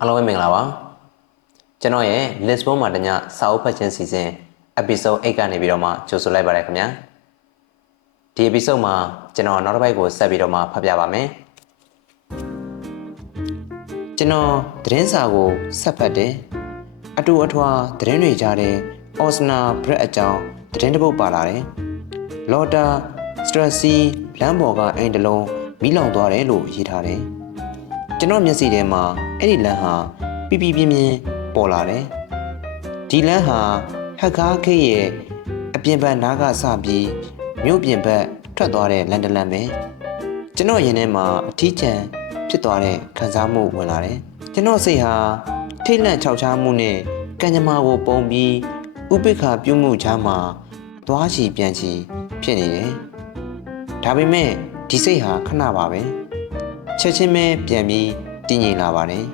အားလုံးပဲမင်္ဂလာပါကျွန်တော်ရဲ့ Lisbon မှာတညစာအုပ်ဖတ်ခြင်းစီစဉ် episode 8ကနေပြီးတော့မှကြိုဆိုလိုက်ပါရခင်ဗျာဒီ episode မှာကျွန်တော်နောက်တစ်ပိုက်ကိုဆက်ပြီးတော့မှဖတ်ပြပါမယ်ကျွန်တော်သတင်းစာကိုဆက်ဖတ်တယ်အတူအထွာသတင်းတွေကြားတဲ့ Osna Bread အကြောင်းသတင်းတစ်ပုဒ်ပါလာတယ်လော်တာစထရစီလမ်းပေါ်ကအိမ်တစ်လုံးမိလောင်သွားတယ်လို့ရေးထားတယ် ကျွန်တော်မျက်စိထဲမှာအဲ့ဒီလမ်းဟာပြပြပြင်းပြင်းပေါ်လာတယ်ဒီလမ်းဟာဟက်ကားခေတ်ရဲ့အပြင်ဘက်နားကစပြီးမြို့ပြင်ဘက်ထွက်သွားတဲ့လမ်းတစ်လမ်းပဲကျွန်တော်ရင်ထဲမှာအထီးကျန်ဖြစ်သွားတဲ့ခံစားမှုဝင်လာတယ်ကျွန်တော်စိတ်ဟာထိတ်လန့်ခြောက်ခြားမှုနဲ့ကံကြမ္မာကိုပုံပြီးဥပိ္ပခာပြုမှုချားမှာသွားချီပြန်ချီဖြစ်နေတယ်ဒါပေမဲ့ဒီစိတ်ဟာခဏပါပဲ ချက်ချင်းပဲပြန်ပြီးတည်ငြိမ်လာပါတယ်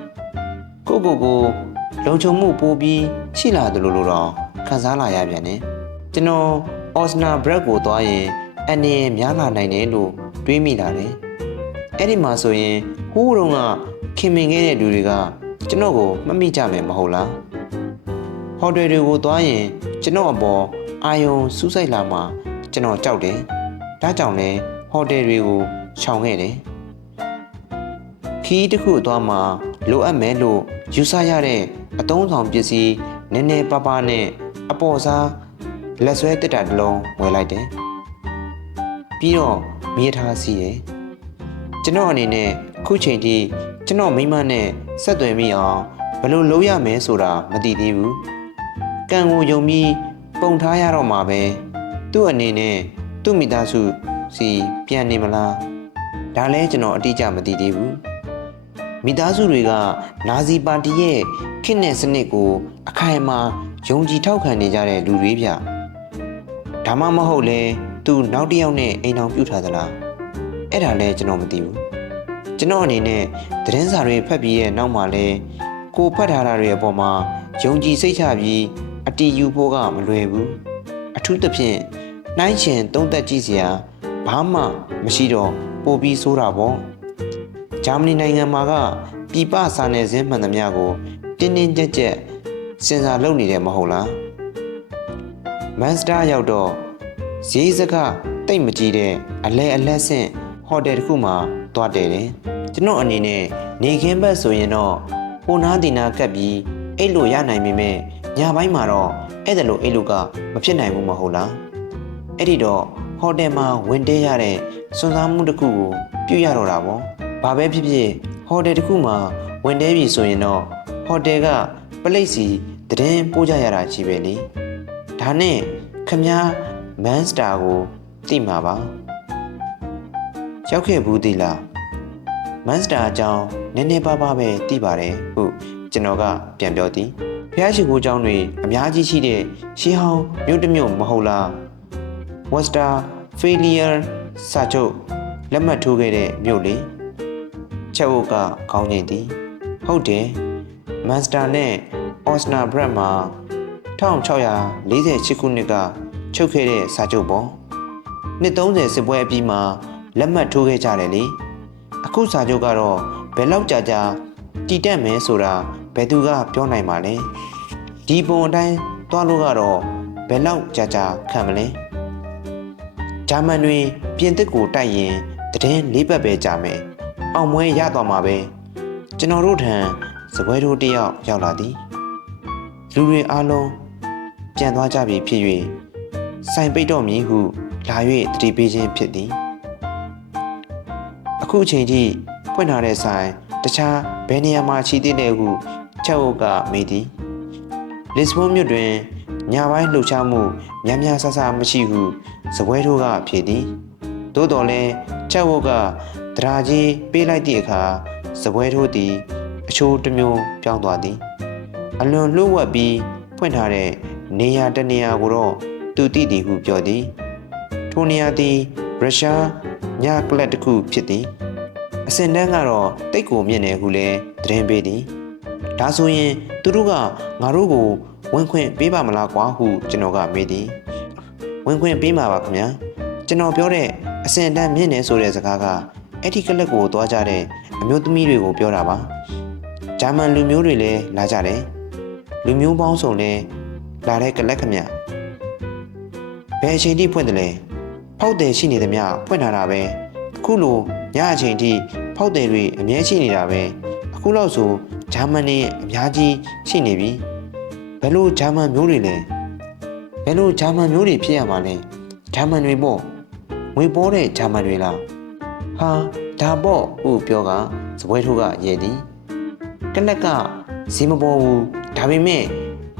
ကိုကိုကိုလုံခြုံမှုပိုးပြီးရှိလာတယ်လို့လို့တော့ခံစားလာရပြန်တယ်ကျွန်တော်အော်စနာဘရက်ကိုသွားရင်အနေများလာနိုင်တယ်လို့တွေးမိလာတယ်အဲ့ဒီမှာဆိုရင်ဟိုးတုန်းကခင်မင်ခဲ့တဲ့လူတွေကကျွန်တော်ကိုမမိကြမယ်မဟုတ်လားဟိုတယ်တွေကိုသွားရင်ကျွန်တော်အပေါ်အာယုံစူးစိုက်လာမှကျွန်တော်ကြောက်တယ်ဒါကြောင့်လဲဟိုတယ်တွေကိုရှောင်ခဲ့တယ် ခီးတစ်ခုအသွားမှာလိုအပ်မယ်လို့ယူဆရတဲ့အတုံးဆောင်ပစ္စည်းနည်းနည်းပါးပါးနဲ့အပေါ်စားလက်ဆွဲတက်တာတစ်လုံးဝယ်လိုက်တယ်ပြီးတော့မြေထားစီတယ်ကျွန်တော်အနေနဲ့ခုချိန်ထိကျွန်တော်မိမနဲ့ဆက်သွယ်မိအောင်ဘယ်လိုလုပ်ရမလဲဆိုတာမသိသေးဘူးကံကိုယုံပြီးပုံထားရတော့မှာပဲသူ့အနေနဲ့သူ့မိသားစုစီပြန်နေမလားဒါလည်းကျွန်တော်အတိအကျမသိသေးဘူး မိသားစုတွေကနာဇီပါတီရဲ့ခင့်တဲ့စနစ်ကို အခိုင်အမာယုံကြည်ထောက်ခံနေကြတဲ့လူတွေဗျဒါမှမဟုတ်လဲသူနောက်တစ်ယောက်နဲ့အိမ်အောင်ပြုတ်ထားသလားအဲ့ဒါလည်းကျွန်တော်မသိဘူးကျွန်တော်အနေနဲ့သတင်းစာတွေဖတ်ပြီးရဲ့နောက်မှာလဲကိုဖတ်ထားတာတွေအပေါ်မှာယုံကြည်စိတ်ချပြီးအတီးယူဖို့ကမလွယ်ဘူးအထူးသဖြင့်နှိုင်းချင်သုံးသက်ကြည့်စရာဘာမှမရှိတော့ပိုပြီးဆိုးတာပေါ့ ဂျာမနီနိုင်ငံမှာကပြည်ပစာနယ်ဇင်းမှန်သမျှကိုတင်းတင်းကြပ်ကြပ်စင်စာလုပ်နေတယ်မဟုတ်လားမန်စတာရောက်တော့ဈေးစကတိတ်မကြည့်တဲ့အလဲအလက်ဆင့်ဟိုတယ်တစ်ခုမှာတွားတယ်တယ်ကျွန်တော်အနေနဲ့နေခင်းဘက်ဆိုရင်တော့ဟိုနားဒီနာကပ်ပြီးအဲ့လိုရနိုင်ပေမဲ့ညပိုင်းမှာတော့အဲ့ဒါလိုအဲ့လိုကမဖြစ်နိုင်ဘူးမဟုတ်လားအဲ့ဒီတော့ဟိုတယ်မှာဝင်တဲရတဲ့စွန့်စားမှုတစ်ခုကိုပြုရတော့တာပေါ့ ဘာပဲဖြစ်ဖြစ်ဟိုတယ်တစ်ခုမှာဝင်တဲပြီဆိုရင်တော့ဟိုတယ်ကပလိတ်စီတည်င်းပို့ကြရတာကြီးပဲလေဒါနဲ့ခမားမန်စတာကိုသိမှာပါရောက်ခဲ့ဘူးသီလားမန်စတာအကြောင်းနည်းနည်းပါးပါးပဲသိပါတယ်ဟုကျွန်တော်ကပြန်ပြောသည်ဖျားရှိခိုးเจ้าတွေအများကြီးရှိတဲ့ရှီဟောင်းမြို့တစ်မြို့မဟုတ်လားဝက်စတာဖေလီယာစာချုပ်လက်မှတ်ထိုးခဲ့တဲ့မြို့လေ ချက်ဝုတ်ကခေါင်းငိမ့်သည်ဟုတ်တယ်မန်စတာနဲ့အော်စနာဘရက်မှာ1648ခုနှစ်ကချုပ်ခဲ့တဲ့စာချုပ်ပေါ့နှစ်30စစ်ပွဲအပြီးမှာလက်မှတ်ထိုးခဲ့ကြတယ်လေအခုစာချုပ်ကတော့ဘယ်လောက်ကြာကြာတည်တက်မယ်ဆိုတာဘယ်သူကပြောနိုင်မှာလဲဒီပုံအတိုင်းသွားလို့ကတော့ဘယ်လောက်ကြာကြာခံမလဲဂျာမန်တွေပြင်သစ်ကိုတိုက်ရင်တည်င်းလေးပတ်ပဲကြာမယ် အောင်မွဲရသွားမှာပဲကျွန်တော်တို့ထံစပွဲတို့တယောက်ရောက်လာသည်လူတွေအားလုံးပြန်သွားကြပြီဖြစ်၍စိုင်ပိတ်တော့မည်ဟုလာ၍တတိပေးခြင်းဖြစ်သည်အခုအချိန်ထိဖွင့်ထားတဲ့ဆိုင်တခြားဘယ်နေရာမှာရှိသေးတယ်ဟုချက်ဟုတ်ကမေးသည်လစ်ဘွန်မြို့တွင်ညပိုင်းလှုပ်ရှားမှုများများဆဆမရှိဟုစပွဲတို့ကဖြေသည်သို့တော်လည်းချက်ဟုတ်က ဒရာကြီးပေးလိုက်သည့်အခါစပွဲတို့သည်အချိုးတစ်မျိုးပြောင်းသွားသည်အလွန်လှုပ်ဝက်ပြီးဖွင့်ထားတဲ့နေရာတနေရာကိုတော့သူတည်တည်ဟုပြောသည်ထိုနေရာသည်ရုရှားညကလပ်တစ်ခုဖြစ်သည်အစင်တန်းကတော့တိတ်ကိုမြင့်နေဟုလဲသတင်းပေးသည်ဒါဆိုရင်သူတို့ကငါတို့ကိုဝင်ခွင့်ပေးပါမလားကွာဟုကျွန်တော်ကမေးသည်ဝင်ခွင့်ပေးမှာပါခင်ဗျာကျွန်တော်ပြောတဲ့အစင်တန်းမြင့်နေဆိုတဲ့စကားက အဲ့ဒီကလပ်ကိုသွားကြတဲ့အမျိုးသမီးတွေကိုပြောတာပါဂျာမန်လူမျိုးတွေလည်းလာကြတယ်လူမျိုးပေါင်းစုံလည်းလာတဲ့ကလက်ခမဘယ်အချိန်ထိဖွင့်တယ်လဲဖောက်တယ်ရှိနေသမျှဖွင့်ထားတာပဲအခုလိုညအချိန်ထိဖောက်တယ်တွေအများရှိနေတာပဲအခုလောက်ဆိုဂျာမန်တွေအများကြီးရှိနေပြီဘယ်လိုဂျာမန်မျိုးတွေလဲဘယ်လိုဂျာမန်မျိုးတွေဖြစ်ရမှာလဲဂျာမန်တွေပေါ့ငွေပေါ်တဲ့ဂျာမန်တွေလား ဟာဒါပေါ့ဟုပြောကစပွဲထိုးကရဲ့သည်ကလက်ကဈေးမပေါ်ဘူးဒါပေမဲ့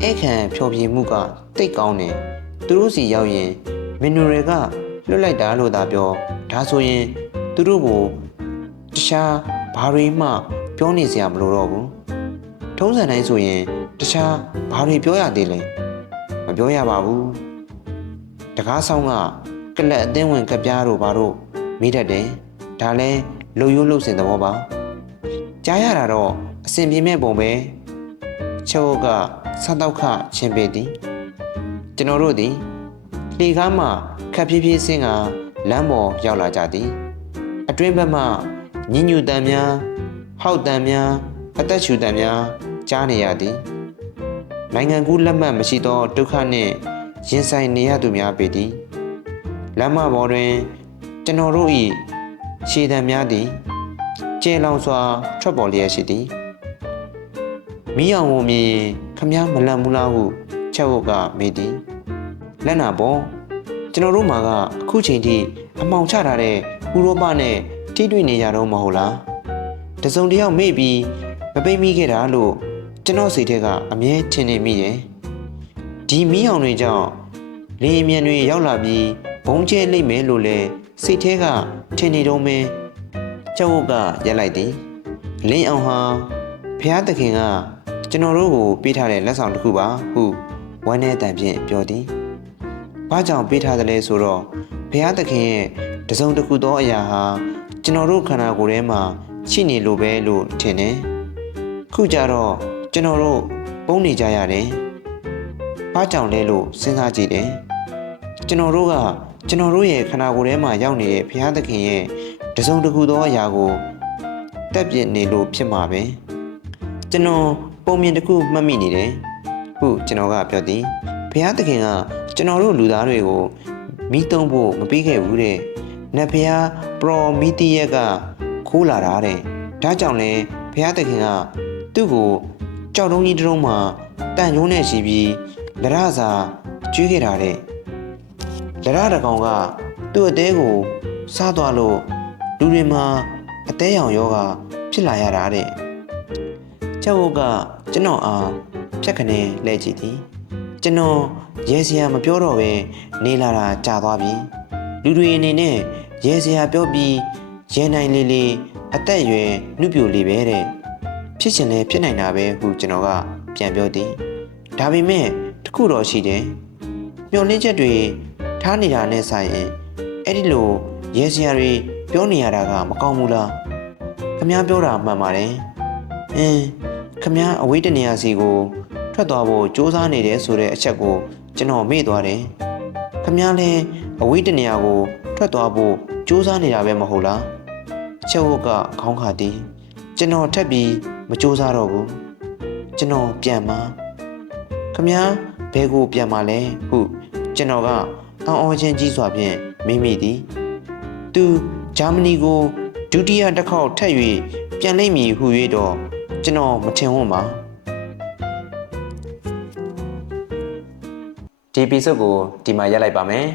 အဲ့ခံဖျော်ဖြေမှုကတိတ်ကောင်းတယ်သူတို့စီရောက်ရင်မင်နူတွေကလွတ်လိုက်တာလို့သာပြောဒါဆိုရင်သူတို့ကိုတခြားဘာတွေမှ ပြောနေစရာမလိုတော့ဘူးထုံးစံတိုင်းဆိုရင်တခြားဘာတွေပြောရသေးလဲမပြောရပါဘူးတကားဆောင်ကကလက်အသင်းဝင်ကပြားတို့ဘာတို့မိတတ်တယ် ဒါလဲလူရိုးလှုပ်စင်သဘောပါကြားရတာတော့အဆင်ပြေမဲ့ပုံပဲချုပ်ကစားတော့ခချင်းပေသည်ကျွန်တော်တို့သည်လေကားမှခက်ဖြည်းဖြည်းဆင်းကလမ်းပေါ်ရောက်လာကြသည်အတွင်းဘက်မှညညူတန်များဟောက်တန်များအသက်ရှူတန်များကြားနေရသည်နိုင်ငံကူးလက်မှတ်မရှိသောဒုက္ခနှင့်ရင်ဆိုင်နေရသူများပေသည်လမ်းမပေါ်တွင်ကျွန်တော်တို့၏ ခြေတံများသည်ကျေလောင်စွာထွက်ပေါ်လျက်ရှိသည်မီးအောင်ကိုမြင်ခမည်းမလန့်ဘူးလားဟုချက်ဟုတ်ကမေးသည်လက်နာပေါ်ကျွန်တော်တို့မှာကအခုချိန်ထိအမောင်ချထားတဲ့ဥရောပနဲ့ထိတွေ့နေကြတော့မဟုတ်လားတစုံတစ်ယောက်မေ့ပြီးမပိတ်မိခဲ့တာလို့ကျွန်တော်စိတ်ထဲကအမြဲထင်နေမိရဲ့ဒီမီးအောင်တွေကြောင့်လေအမြန်တွေရောက်လာပြီးဘုံကျဲလိမ့်မယ်လို့လဲ စိတ်ထဲကထင်နေတော့မင်းကျောက်ဝတ်ကရက်လိုက်သည်လင်းအောင်ဟာဖျားသခင်ကကျွန်တော်တို့ကိုပေးထားတဲ့လက်ဆောင်တစ်ခုပါဟုဝမ်းနဲ့တန်ဖြင့်ပြောသည်။ဘာကြောင့်ပေးထားသလဲဆိုတော့ဖျားသခင်ရဲ့တစုံတစ်ခုသောအရာဟာကျွန်တော်တို့ခန္ဓာကိုယ်ထဲမှာရှိနေလို့ပဲလို့ထင်တယ်။ခုကြတော့ကျွန်တော်တို့ပုံနေကြရတယ်။ဘာကြောင့်လဲလို့စဉ်းစားကြည့်တယ်။ကျွန်တော်တို့က ကျွန်တော်တို့ရဲ့ခန္ဓာကိုယ်ထဲမှာရောက်နေတဲ့ဘုရားသခင်ရဲ့တစုံတစ်ခုသောအရာကိုတက်ပြစ်နေလို့ဖြစ်မှာပဲကျွန်တော်ပုံမြင်တစ်ခုမှတ်မိနေတယ်ခုကျွန်တော်ကပြောသည်ဘုရားသခင်ကကျွန်တော်တို့လူသားတွေကိုမိတုံးဖို့မပေးခဲ့ဘူးတဲ့နတ်ဘုရားပရောမီတီယက်ကခိုးလာတာတဲ့ဒါကြောင့်လဲဘုရားသခင်ကသူ့ကိုကြောက်တုံးကြီးတစ်လုံးမှာတန်ရုံးနဲ့ရှိပြီးလရစာကျွေးခဲ့တာတဲ့ လရတကောင်ကသူ့အသေးကိုစားသွားလို့လူတွေမှာအသေးရောင်ယောဂဖြစ်လာရတာတဲ့ကျောက်ဟုတ်ကကျွန်တော်အားဖြက်ခနဲလဲကြည့်သည်ကျွန်တော်ရဲစရာမပြောတော့ပဲနေလာတာကြာသွားပြီလူတွေအနေနဲ့ရဲစရာပြောပြီးရဲနိုင်လေးလေးအသက်အရွယ်နှုတ်ပြိုလေးပဲတဲ့ဖြစ်ချင်လဲဖြစ်နိုင်တာပဲဟုကျွန်တော်ကပြန်ပြောသည်ဒါပေမဲ့တခုတော့ရှိတယ်မျောလင်းချက်တွေ ထားနေတာနဲ့ဆိုင်ရင်အဲ့ဒီလိုရေစရာတွေပြောနေရတာကမကောင်းဘူးလားခမည်းပြောတာမှန်ပါတယ်အင်းခမည်းအဝေးတနေရာစီကိုထွက်သွားဖို့စူးစမ်းနေတယ်ဆိုတဲ့အချက်ကိုကျွန်တော်မေ့သွားတယ်ခမည်းလည်းအဝေးတနေရာကိုထွက်သွားဖို့စူးစမ်းနေတာပဲမဟုတ်လားအချက်ဝတ်ကခေါင်းခါတည်ကျွန်တော်ထက်ပြီးမစူးစမ်းတော့ဘူးကျွန်တော်ပြန်ပါခမည်းဘဲကိုပြန်ပါလဲဟုတ်ကျွန်တော်က အံ့ဩခြင်းကြီးစွာဖြင့်မိမိသည် သူဂျာမနီကိုဒုတိယတစ်ခေါက်ထပ်၍ပြန်လိမ့်မည်ဟု၍တော့ကျွန်တော်မထင်ဝတ်ပါဒီ episode ကိုဒီမှာရပ်လိုက်ပါမယ်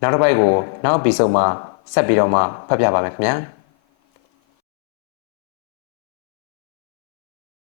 နောက်တစ်ပိုက်ကိုနောက် episode မှာဆက်ပြီးတော့မှဖတ်ပြပါမယ်ခင်ဗျာ